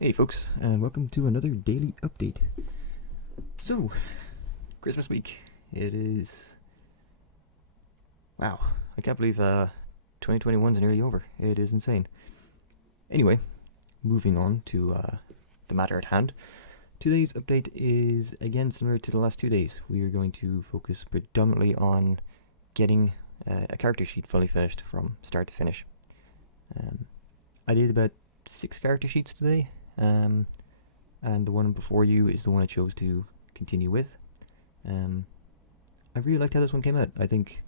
Hey folks, and welcome to another daily update. So, Christmas week. It is... Wow, I can't believe 2021's nearly over. It is insane. Anyway, moving on to the matter at hand. Today's update is again similar to the last 2 days. We are going to focus predominantly on getting a character sheet fully finished from start to finish. I did about 6 character sheets today. And the one before you is the one I chose to continue with. I really liked how this one came out. I think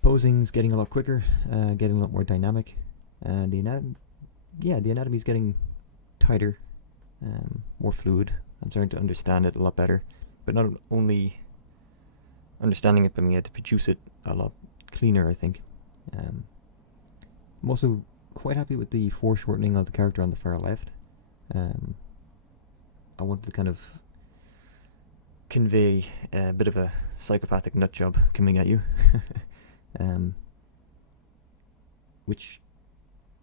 posing's getting a lot quicker, getting a lot more dynamic, and the anatomy's getting tighter, more fluid. I'm starting to understand it a lot better, but not only understanding it, but being able to produce it a lot cleaner, I think. I'm also quite happy with the foreshortening of the character on the far left. I wanted to kind of convey a bit of a psychopathic nut job coming at you. Which,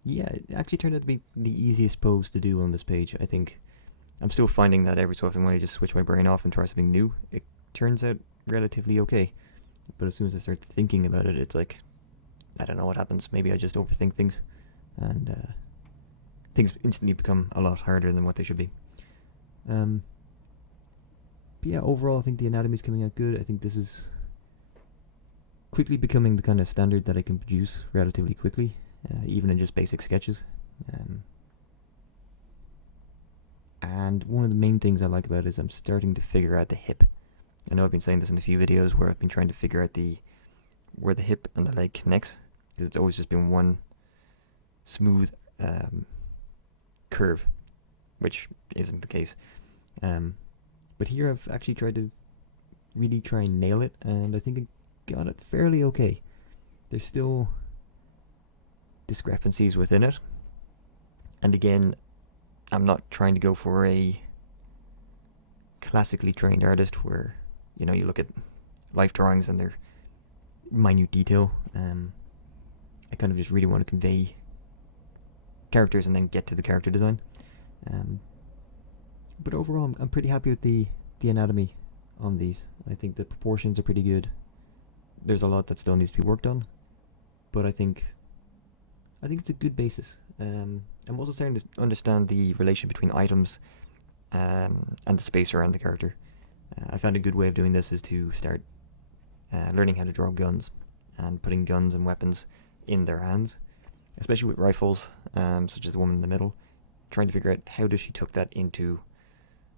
yeah, it actually turned out to be the easiest pose to do on this page. I think I'm still finding that every so often when I just switch my brain off and try something new, it turns out relatively okay. But as soon as I start thinking about it, it's like, I don't know what happens. Maybe I just overthink things, and things instantly become a lot harder than what they should be. But yeah, overall, I think the anatomy's coming out good. I think this is quickly becoming the kind of standard that I can produce relatively quickly, even in just basic sketches. And one of the main things I like about it is I'm starting to figure out the hip. I know I've been saying this in a few videos where I've been trying to figure out where the hip and the leg connects, because it's always just been one smooth curve, which isn't the case. But here I've actually tried to really try and nail it, and I think I got it fairly okay. There's still discrepancies within it, and again, I'm not trying to go for a classically trained artist where, you know, you look at life drawings and they're minute detail. I kind of just really want to convey characters and then get to the character design. But overall, I'm pretty happy with the anatomy on these. I think the proportions are pretty good. There's a lot that still needs to be worked on, but I think it's a good basis. I'm also starting to understand the relation between items and the space around the character. I found a good way of doing this is to start learning how to draw guns and putting guns and weapons in their hands, especially with rifles, such as the woman in the middle, trying to figure out how does she tuck that into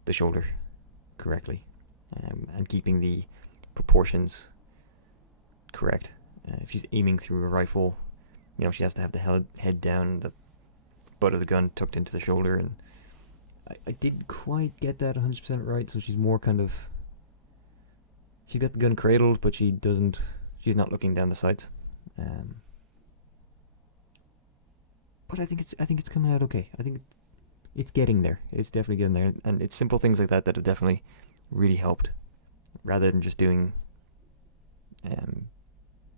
the shoulder correctly, and keeping the proportions correct. If she's aiming through a rifle, you know, she has to have the head down, the butt of the gun tucked into the shoulder, and I didn't quite get that 100% right, so she's more kind of... She's got the gun cradled, but she's not looking down the sights. But I think it's coming out okay. I think it's getting there. It's definitely getting there, and it's simple things like that that have definitely really helped, rather than just doing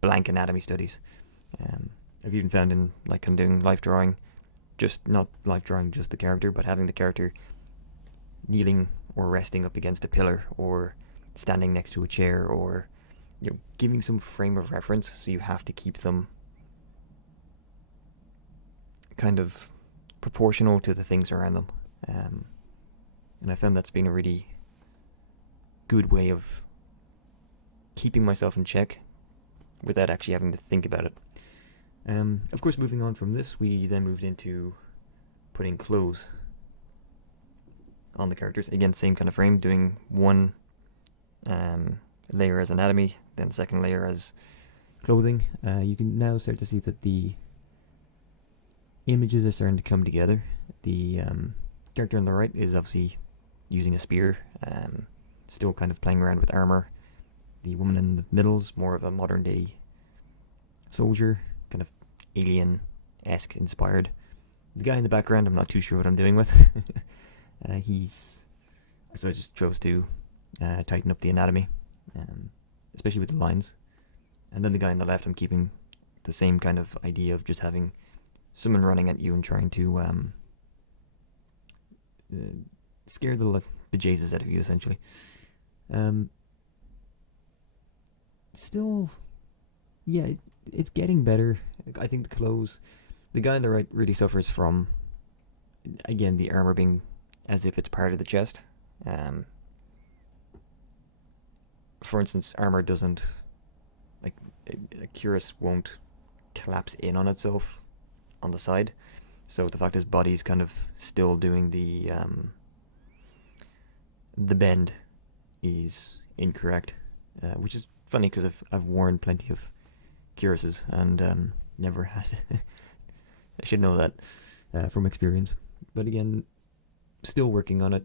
blank anatomy studies. I've even found in, like, I'm doing life drawing, just not life drawing just the character, but having the character kneeling or resting up against a pillar or standing next to a chair, or, you know, giving some frame of reference, so you have to keep them kind of proportional to the things around them. And I found that's been a really good way of keeping myself in check without actually having to think about it. Of course, moving on from this, we then moved into putting clothes on the characters. Again, same kind of frame, doing one layer as anatomy, then the second layer as clothing. You can now start to see that the images are starting to come together. The character on the right is obviously using a spear, still kind of playing around with armor. The woman in the middle is more of a modern day soldier, kind of alien-esque inspired. The guy in the background, I'm not too sure what I'm doing with. So I just chose to tighten up the anatomy, especially with the lines. And then the guy on the left, I'm keeping the same kind of idea of just having someone running at you and trying to scare the bejesus out of you, essentially. Still, yeah, it's getting better. I think the clothes, the guy on the right really suffers from, again, the armor being as if it's part of the chest. For instance, armor doesn't, like, a cuirass won't collapse in on itself on the side. So the fact his body's kind of still doing the bend is incorrect, which is funny because I've worn plenty of cuirasses and never had. I should know that from experience. But again, still working on it.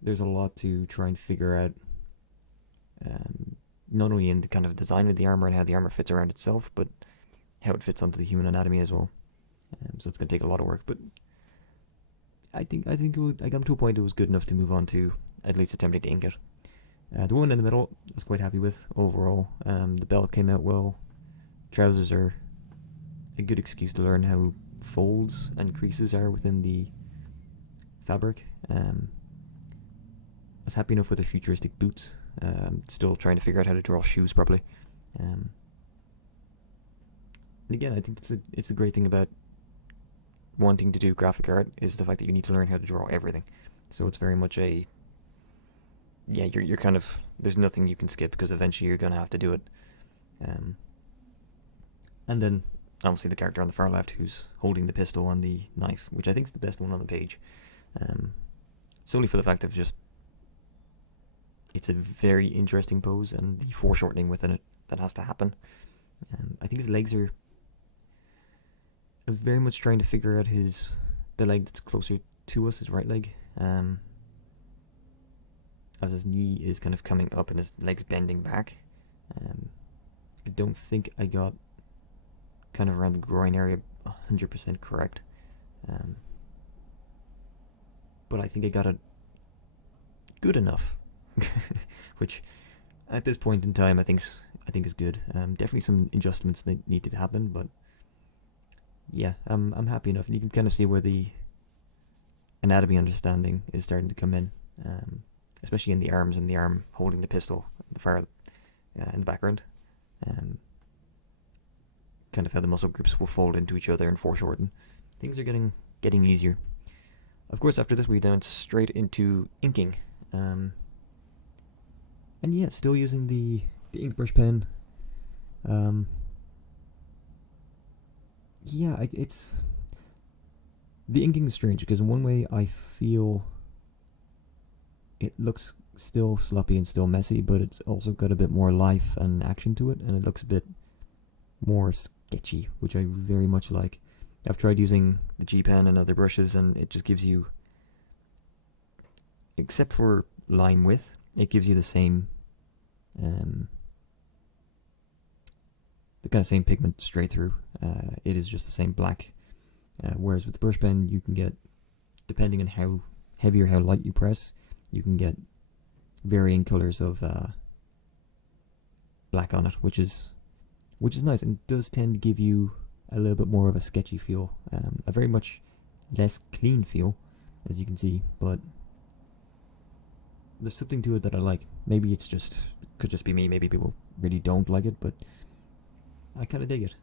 There's a lot to try and figure out. Not only in the kind of design of the armor and how the armor fits around itself, but how it fits onto the human anatomy as well. So it's going to take a lot of work, but I think I got to a point it was good enough to move on to at least attempting to ink it. The one in the middle I was quite happy with overall. The belt came out well. Trousers are a good excuse to learn how folds and creases are within the fabric. I was happy enough with the futuristic boots. Still trying to figure out how to draw shoes properly. And again, I think it's a great thing about wanting to do graphic art is the fact that you need to learn how to draw everything. So it's very much you're kind of, there's nothing you can skip because eventually you're going to have to do it. And then obviously the character on the far left who's holding the pistol and the knife, which I think is the best one on the page. Solely for the fact of just, it's a very interesting pose and the foreshortening within it that has to happen. I think his legs are very much trying to figure out the leg that's closer to us, his right leg, as his knee is kind of coming up and his leg's bending back. I don't think I got kind of around the groin area 100% correct, but I think I got it good enough, which at this point in time I think is good. Definitely some adjustments that need to happen, but yeah, I'm happy enough. And you can kind of see where the anatomy understanding is starting to come in, especially in the arms and the arm holding the pistol, the far in the background. Kind of how the muscle groups will fold into each other and foreshorten. Things are getting easier. Of course, after this we then went straight into inking. And yeah, still using the ink brush pen. Yeah, it's the inking is strange because in one way I feel it looks still sloppy and still messy, but it's also got a bit more life and action to it, and it looks a bit more sketchy, which I very much like. I've tried using the G pen and other brushes, and it just gives you, except for line width, it gives you the same the kind of same pigment straight through. It is just the same black. Whereas with the brush pen, you can get, depending on how heavy or how light you press, you can get varying colors of black on it, which is nice and does tend to give you a little bit more of a sketchy feel, a very much less clean feel, as you can see, but there's something to it that I like. Maybe it could just be me, maybe people really don't like it, but I kind of dig it.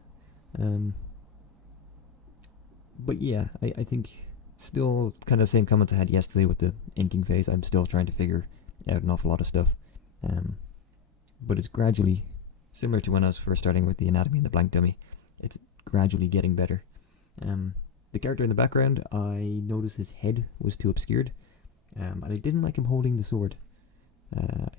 But yeah, I think still kind of the same comments I had yesterday with the inking phase. I'm still trying to figure out an awful lot of stuff. But it's gradually, similar to when I was first starting with the anatomy and the blank dummy, it's gradually getting better. The character in the background, I noticed his head was too obscured, and I didn't like him holding the sword. I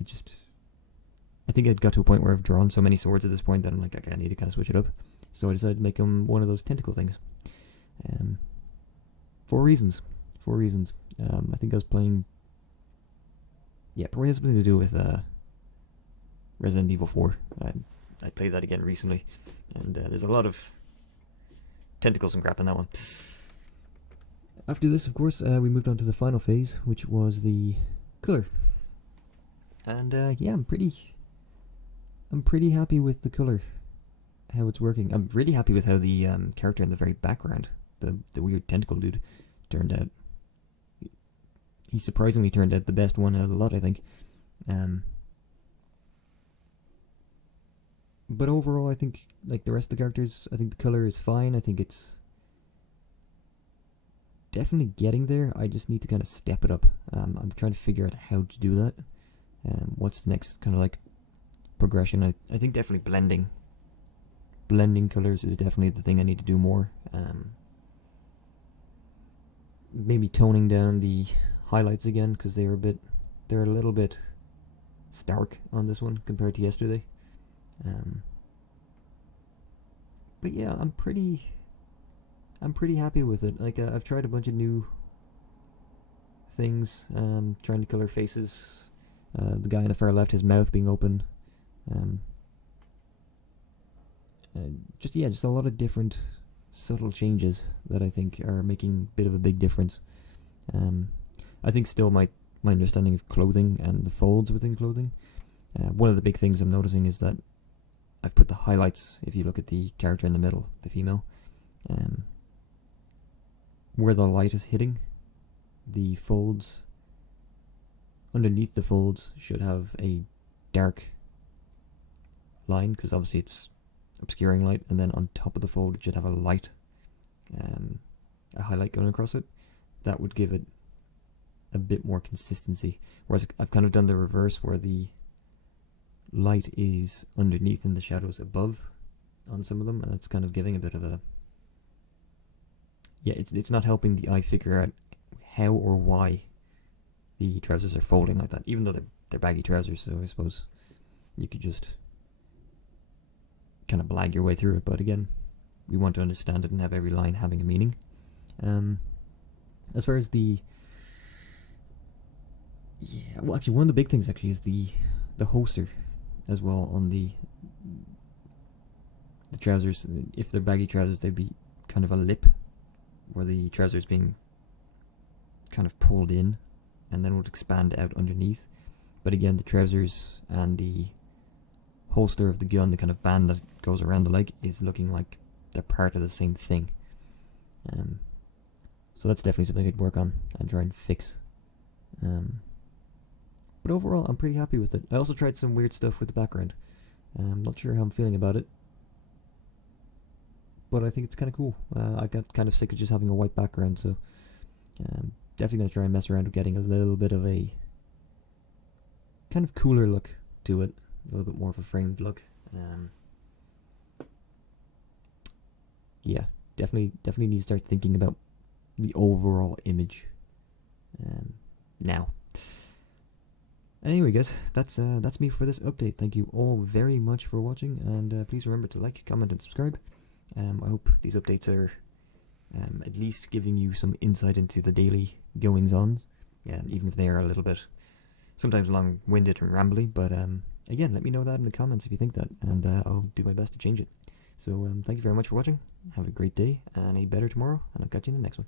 think I'd got to a point where I've drawn so many swords at this point that I'm like, okay, I need to kind of switch it up. So I decided to make him one of those tentacle things. For reasons. I think I was playing... Yeah, probably has something to do with Resident Evil 4. I played that again recently, and there's a lot of tentacles and crap in that one. After this, of course, we moved on to the final phase, which was the color. And yeah, I'm pretty happy with the color, how it's working. I'm really happy with how the character in the very background, the weird tentacle dude, turned out. he surprisingly turned out the best one out of the lot, I think. But overall, I think, like the rest of the characters, I think the color is fine. I think it's definitely getting there. I just need to kind of step it up. I'm trying to figure out how to do that. What's the next kind of like progression? I think definitely blending colors is definitely the thing I need to do more. Maybe toning down the highlights again, because they're a little bit stark on this one compared to yesterday. But yeah, I'm pretty happy with it. Like I've tried a bunch of new things, trying to color faces. The guy on the far left, his mouth being open. Just a lot of different subtle changes that I think are making a bit of a big difference. I think still my understanding of clothing and the folds within clothing. One of the big things I'm noticing is that I've put the highlights, if you look at the character in the middle, the female, where the light is hitting, the folds, underneath the folds should have a dark line, because obviously it's obscuring light, and then on top of the fold it should have a light, a highlight going across it. That would give it a bit more consistency, whereas I've kind of done the reverse, where the light is underneath and the shadows above on some of them, and that's kind of giving a bit of a, yeah, it's not helping the eye figure out how or why the trousers are folding like that, even though they're baggy trousers, so I suppose you could just kind of blag your way through it. But again, we want to understand it and have every line having a meaning. As far as the, yeah, well, actually one of the big things actually is the holster as well on the trousers. If they're baggy trousers, they'd be kind of a lip, where the trousers being kind of pulled in and then would expand out underneath. But again, the trousers and the holster of the gun, the kind of band that goes around the leg, is looking like they're part of the same thing. So that's definitely something I'd work on and try and fix. But overall, I'm pretty happy with it. I also tried some weird stuff with the background. I'm not sure how I'm feeling about it, but I think it's kind of cool. I got kind of sick of just having a white background, so definitely going to try and mess around with getting a little bit of a kind of cooler look to it, a little bit more of a framed look. Yeah, definitely need to start thinking about the overall image now. Anyway, guys, that's me for this update. Thank you all very much for watching, and please remember to like, comment, and subscribe. I hope these updates are at least giving you some insight into the daily goings-on, even if they are a little bit sometimes long-winded and rambly. But again, let me know that in the comments if you think that, and I'll do my best to change it. So thank you very much for watching. Have a great day and a better tomorrow, and I'll catch you in the next one.